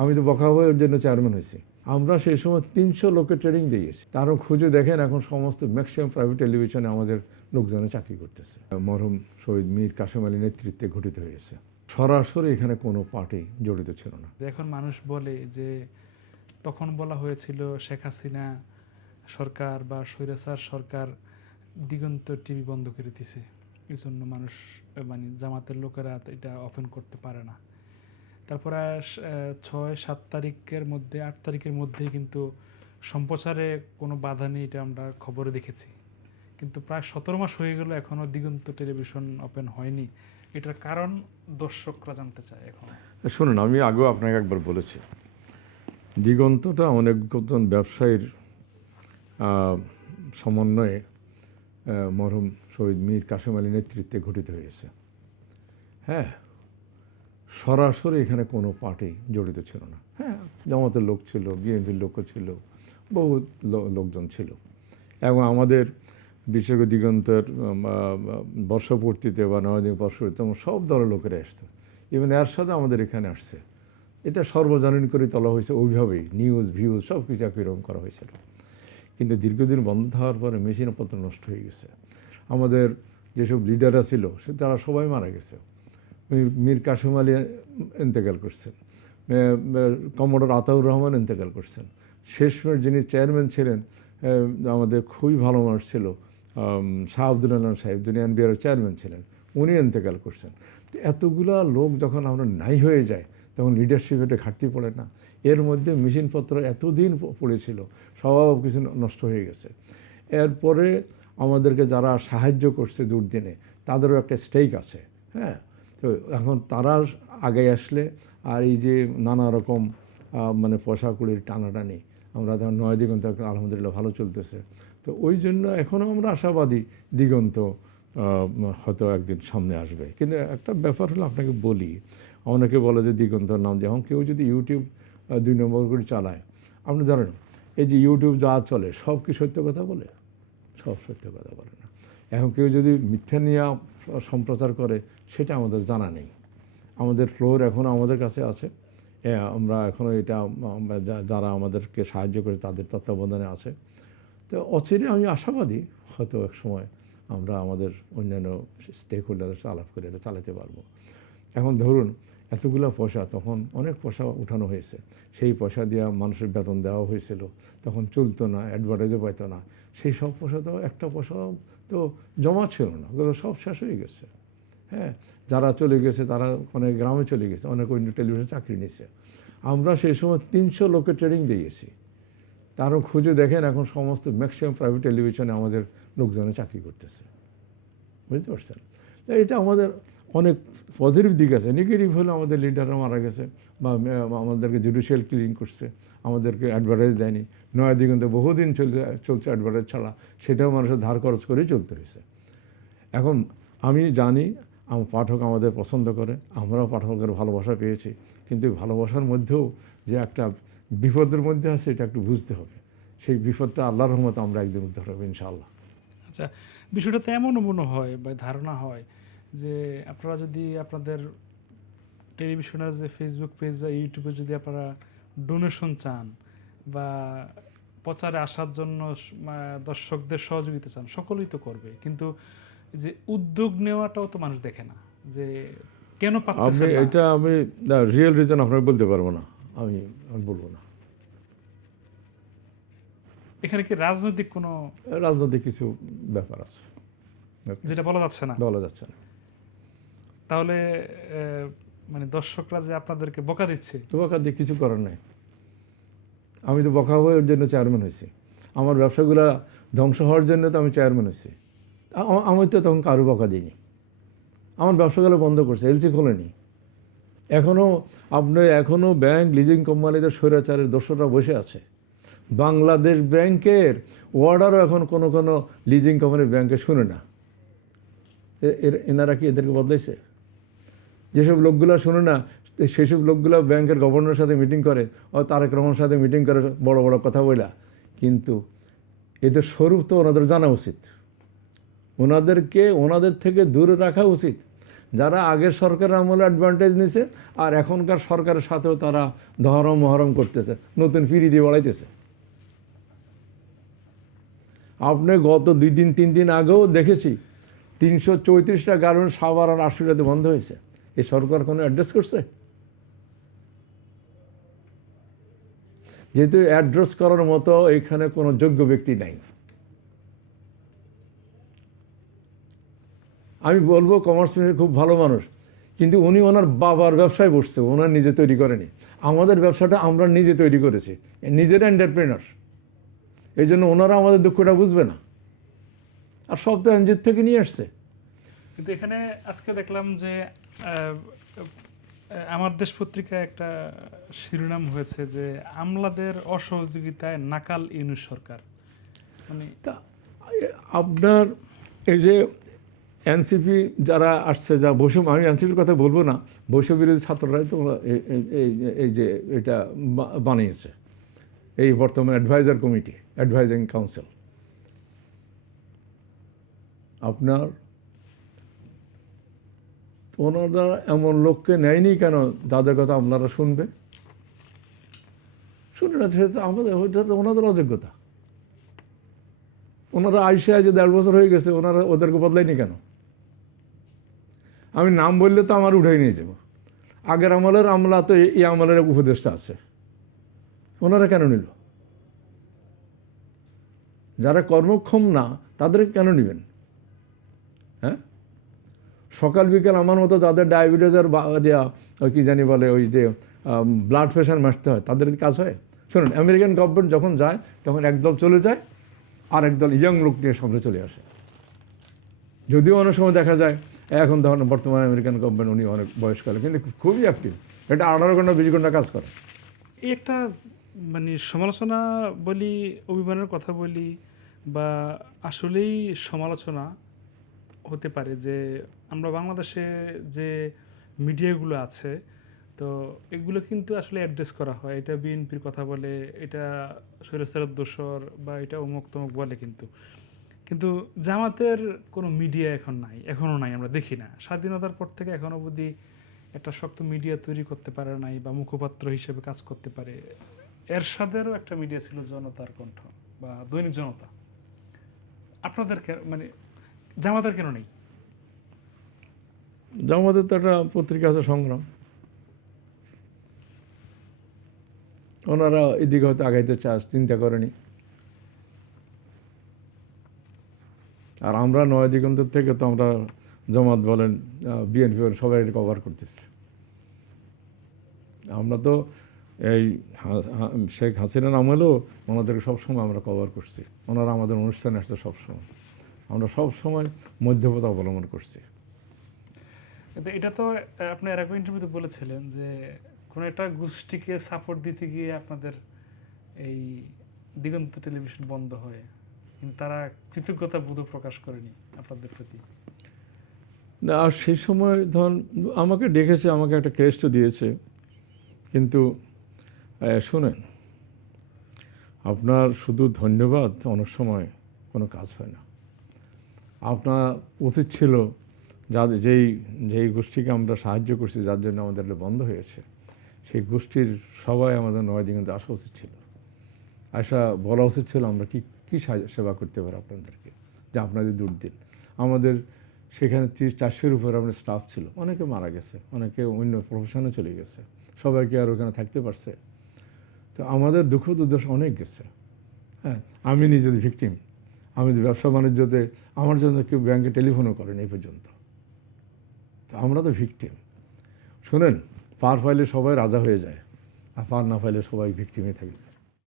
আমি তো বকা হয়ে ওর জন্য চেয়ারম্যান হয়েছি। আমরা সেই সময় 300 লোকে ট্রেনিং দিয়েছি। তারও খুঁজে দেখেন এখন সমস্ত ম্যাক্সিমাম প্রাইভেট টেলিভিশনে আমাদের লোকজনে চাকরি করতেছে। মরহুম শহীদ মীর কাসেম আলীর নেতৃত্বে ঘটিত হয়েছে। সরাসরি এখানে কোনো পার্টি জড়িত ছিল না। এখন মানুষ বলে যে তখন বলা হয়েছিল শেখ হাসিনা সরকার বা স্বৈরাচার সরকার দিগন্ত টিভি বন্ধ করে দিছে, এই জন্য মানুষ মানে জামাতের লোকেরা এটা ওপেন করতে পারে না। তারপরে 6-7 তারিখের মধ্যে 8 তারিখের মধ্যেই কিন্তু সম্প্রচারে কোনো বাধা নেই, এটা আমরা খবরে দেখেছি। কিন্তু প্রায় 17 মাস হয়ে গেল এখনও দিগন্ত টেলিভিশন ওপেন হয়নি। এটার কারণ দর্শকরা জানতে চায় এখন। শুনুন, আমি আগেও আপনাকে একবার বলেছি, দিগন্তটা অনেকজন ব্যবসায়ীর সমন্বয়ে মরহুম শহীদ মীর কাসেম আলীর নেতৃত্বে ঘটিত হয়েছে। হ্যাঁ, সরাসরি এখানে কোনো পার্টি জড়িত ছিল না। হ্যাঁ, জামাতের লোক ছিল, বিএনপির লোকও ছিল, বহু লোকজন ছিল। এবং আমাদের বিশেষ করে দিগন্তের বর্ষপূর্তিতে বা নবদিন বর্ষপূর্তিতে সব দলের লোকেরা আসতো। ইভেন এর সাথে আমাদের এখানে আসছে। এটা সর্বজনীন করে তোলা হয়েছে, ওইভাবেই নিউজ ভিউজ সব কিছু একই রকম করা হয়েছিল। কিন্তু দীর্ঘদিন বন্ধ থাকার পরে মেশিনপত্র নষ্ট হয়ে গেছে। আমাদের যেসব লিডাররা ছিল তারা সবাই মারা গেছে। মীর কাসেম আলী ইন্তেকাল করছেন, কমোডর আতাউর রহমান ইন্তেকাল করছেন, শেষমেশ যিনি চেয়ারম্যান ছিলেন আমাদের খুবই ভালো মানুষ ছিল শাহ আব্দুল আলম সাহেব, যিনি এনবিআরের চেয়ারম্যান ছিলেন, উনি ইন্তেকাল করছেন। তো এতগুলা লোক যখন আমরা নাই হয়ে যায় তখন লিডারশিপ এটা ঘাটতি পড়ে না? এর মধ্যে মেশিনপত্র এতদিন পড়েছিল, সব কিছু নষ্ট হয়ে গেছে। এরপরে আমাদেরকে যারা সাহায্য করছে দুর্দিনে তাদেরও একটা স্টেক আছে। হ্যাঁ, তো এখন তারা আগে আসলে আর এই যে নানা রকম মানে পয়সা কুড়ির টানাটানি, আমরা তখন 9 দিগন্ত আলহামদুলিল্লাহ ভালো চলতেছে। তো ওই জন্য এখনও আমরা আশাবাদী দিগন্ত হয়তো একদিন সামনে আসবে। কিন্তু একটা ব্যাপার হলো আপনাকে বলি, অনেকে বলে যে দিগন্তর নাম, যখন কেউ যদি ইউটিউব 2 নম্বর করে চালায়, আপনি ধরেন এই যে ইউটিউব যা চলে সব কি সত্য কথা বলে? সব সত্য কথা বলে না। এখন কেউ যদি মিথ্যা নিয়ে সম্প্রচার করে সেটা আমাদের জানা নেই। আমাদের ফ্লোর এখনও আমাদের কাছে আছে, আমরা এখনও এটা যারা আমাদেরকে সাহায্য করে তাদের তত্ত্বাবধানে আছে। তো অচিরে আমি আশাবাদী হয়তো এক সময় আমরা আমাদের অন্যান্য স্টেক হোল্ডারদের আলাপ করে এটা চালাতে পারবো। এখন ধরুন এতগুলো পয়সা, তখন অনেক পয়সা উঠানো হয়েছে, সেই পয়সা দিয়ে মানুষের বেতন দেওয়া হয়েছিল, তখন চলতো না, অ্যাডভার্টাইজও পাইতো না। সেই সব পয়সা তো একটা পয়সা তো জমা ছিল না, সব শেষ হয়ে গেছে। হ্যাঁ, যারা চলে গেছে তারা অনেক গ্রামে চলে গেছে, অনেক অন্য টেলিভিশন চাকরি নিছে। আমরা সেই সময় 300 লোকে ট্রেনিং দিয়েছি। তারও খুঁজে দেখেন এখন সমস্ত ম্যাক্সিমাম প্রাইভেট টেলিভিশনে আমাদের লোকজনে চাকরি করতেছে। বুঝতে পারছেন? এটা আমাদের অনেক পজিটিভ দিক আছে। নেগেটিভ হলে আমাদের লিডাররা মারা গেছে বা আমাদেরকে জুডিশিয়াল ক্লিন করছে, আমাদেরকে অ্যাডভার্টাইজ দেয়নি। 9 দিগন্তে বহুদিন চলছে অ্যাডভার্টাইজ ছাড়া, সেটাও মানুষের ধার খরচ করেই চলতে হয়েছে। এখন আমি জানি পাঠক আমাদের পছন্দ করে, আমরাও পাঠকের ভালোবাসা পেয়েছি, কিন্তু ভালোবাসার মধ্যেও যে একটা বিপদের মধ্যে আছে এটা একটু বুঝতে হবে। সেই বিপদটা আল্লাহর রহমতে আমরা একদিন উদ্ধার হবে ইনশাআল্লাহ। আচ্ছা, বিষয়টা তো এমনও মনে হয় বা ধারণা হয় যে আপনারা যদি আপনাদের টেলিভিশনের যে ফেসবুক পেজ বা ইউটিউবে যদি আপনারা ডোনেশন চান বা প্রচারে আসার জন্য দর্শকদের সহযোগিতা চান, সকলেই তো করবে, কিন্তু যে উদ্যোগ নেওয়াটাও তো মানুষ দেখে না যে কেন পারতেছে না। এটা আমি রিয়েল রিজন আপনাকে বলতে পারবো না, আমি বলবো না। এখানে কি রাজনৈতিক কোনো রাজনৈতিক কিছু ব্যাপার আছে যেটা বলা যাচ্ছে না? বলা যাচ্ছে না। তাহলে মানে দর্শকরা যে আপনাদেরকে বকা দিচ্ছে, তো বকা দিয়ে কিছু করার নাই। আমি তো বকা হয়ে ওর জন্য চেয়ারম্যান হয়েছি। আমার ব্যবসাগুলো ধ্বংস হওয়ার জন্য তো আমি চেয়ারম্যান হয়েছি। আমি তো তখন কারো বকা দিইনি। আমার ব্যবসাগুলো বন্ধ করছে, এলসি খোলেনি। এখনও ব্যাংক লিজিং কোম্পানিদের স্বৈরাচারের দোষরা বসে আছে। বাংলাদেশ ব্যাংকের অর্ডারও এখন কোনো লিজিং কোম্পানির ব্যাংকে শুনে না। এনারা কি এদেরকে বদলাইছে? যেসব লোকগুলো শুনে না সেসব লোকগুলো ব্যাংকের গভর্নরের সাথে মিটিং করে, তারেক রহমানের সাথে মিটিং করে বড় বড় কথা বলা। কিন্তু এদের স্বরূপ তো ওনাদের জানা উচিত, ওনাদের থেকে দূরে রাখা উচিত। যারা আগের সরকারের আমলে অ্যাডভান্টেজ নিছে আর এখনকার সরকারের সাথেও তারা ধরম মহরম করতেছে, নতুন ফিরি দিয়ে বাড়াইতেছে। আপনি গত 2 দিন 3 দিন আগেও দেখেছি 334টা গার্মেন্টস সাভার আর আশুলিয়াতে বন্ধ হয়েছে। এই সরকার কোনো অ্যাড্রেস করছে? যেহেতু অ্যাড্রেস করার মতো এখানে কোনো যোগ্য ব্যক্তি নাই। আমি বলবো কমার্স মিনিস্টার খুব ভালো মানুষ, কিন্তু উনি ওনার বাবার ব্যবসায় বসছে, ওনার নিজে তৈরি করেনি। আমাদের ব্যবসাটা আমরা নিজে তৈরি করেছি, নিজের এন্টারপ্রেনার। এই জন্য ওনারা আমাদের দুঃখটা বুঝবে না, আর সব তো এনজিও থেকে নিয়ে আসছে। কিন্তু এখানে আজকে দেখলাম যে আমার দেশ পত্রিকায় একটা শিরোনাম হয়েছে যে আমলাদের অসহযোগিতায় নাকাল ইউনূস সরকার। মানে তা আপনার এই যে এনসিপি যারা আসছে, যা বৈষম্য, আমি এনসিপির কথা বলবো না, বৈষম্য বিরোধী ছাত্ররাই তো এই যে এটা বানিয়েছে, এই বর্তমান অ্যাডভাইজার কমিটি, অ্যাডভাইজিং কাউন্সিল। আপনার ওনারা এমন লোককে নেয়নি কেন যাদের কথা আপনারা শুনবে? শুনে না, সেটা আমাদের, ওইটা তো ওনাদের অযোগ্যতা। ওনারা আইসে যে 1.5 বছর হয়ে গেছে, ওনারা ওদেরকে বদলায়নি কেন? আমি নাম বললে তো আমার উঠাই নিয়ে যাব। আগের আমলের আমলা তো এই আমলের উপদেষ্টা আছে, ওনারা কেন নিল? যারা কর্মক্ষম না তাদেরকে কেন নেবেন? হ্যাঁ, সকাল বিকেল আমার মতো যাদের ডায়াবেটিসের দেওয়া ওই কী জানি বলে, ওই যে ব্লাড প্রেশার মারতে হয়, তাদের কাজ হয়? শুনুন, আমেরিকান গভর্নমেন্ট যখন যায় তখন একদল চলে যায় আর একদল ইয়ং লোক নিয়ে সঙ্গে চলে আসে। যদিও অনেক সময় দেখা যায়, এখন ধরেন বর্তমানে আমেরিকান গভর্নমেন্ট উনি অনেক বয়সকালে, কিন্তু খুবই অ্যাক্টিভ, এটা 18 ঘন্টা 20 ঘন্টা কাজ করে। এই একটা মানে সমালোচনা বলি, অভিমানের কথা বলি, বা আসলেই সমালোচনা হতে পারে যে আমরা বাংলাদেশে যে মিডিয়াগুলো আছে, তো এগুলো কিন্তু আসলে অ্যাড্রেস করা হয়, এটা বিএনপির কথা বলে, এটা স্বৈরাচারের দোসর, বা এটা অমুক তমুক বলে, কিন্তু কিন্তু জামাতের কোনো মিডিয়া এখন নাই, এখনও নাই, আমরা দেখি না। স্বাধীনতার পর থেকে এখনো অবধি একটা শক্ত মিডিয়া তৈরি করতে পারে নাই, বা মুখপাত্র হিসেবে কাজ করতে পারে। এরশাদেরও একটা মিডিয়া ছিল জনতার কণ্ঠ বা দৈনিক জনতা। আপনাদের মানে জামাতের কেন নেই? আমাদের তো একটা পত্রিকা আছে সংগ্রাম, ওনারা এদিকে হয়তো আগাইতে চিন্তা করেনি। আর আমরা নয় দিগন্তের থেকে তো আমরা জামাত বলেন, বিএনপি বলেন, সবাই কভার করতেছি। আমরা তো এই শেখ হাসিনার আমলেও ওনাদেরকে সবসময় আমরা কভার করছি, ওনারা আমাদের অনুষ্ঠানে আসছে সবসময়, আমরা সবসময় মধ্যপথ অবলম্বন করছি। কিন্তু এটা তো আপনি এর আগে ইন্টারভিউতে বলেছিলেন যে কোনো একটা গোষ্ঠীকে সাপোর্ট দিতে গিয়ে আপনাদের এই দিগন্ত টেলিভিশন বন্ধ হয়, কিন্তু তারা কৃতজ্ঞতা বোধ প্রকাশ করেনি আপনাদের প্রতি। না, আর সেই সময় ধরুন আমাকে ডেকেছে, আমাকে একটা ক্রেস্টও দিয়েছে, কিন্তু শোনেন, আপনার শুধু ধন্যবাদ অনেক সময় কোনো কাজ হয় না। আপনার উচিত ছিল যাদের যেই গোষ্ঠীকে আমরা সাহায্য করছি, যার জন্য আমাদের বন্ধ হয়েছে, সেই গোষ্ঠীর সবাই আমাদের নয় দিগন্তে আসা উচিত ছিল, আসা বলা উচিত ছিল আমরা কী সেবা করতে পারি আপনাদেরকে, যে আপনাদের দুর্দিন। আমাদের সেখানে 300-400-এর উপরে আমাদের স্টাফ ছিল, অনেকে মারা গেছে, অনেকে অন্য প্রফেশনে চলে গেছে, সবাইকে আর ওখানে থাকতে পারছে। তো আমাদের দুঃখ দুর্দশা অনেক গেছে। হ্যাঁ, আমি নিজে ভিকটিম, আমি ব্যবসা বাণিজ্যতে আমার জন্য কেউ ব্যাংকে টেলিফোনও করেন এই পর্যন্ত। তো আমরা তো ভিকটিম। শোনেন, পার পাইলে সবাই রাজা হয়ে যায়, আর পার না পাইলে সবাই ভিকটিমে থাকে।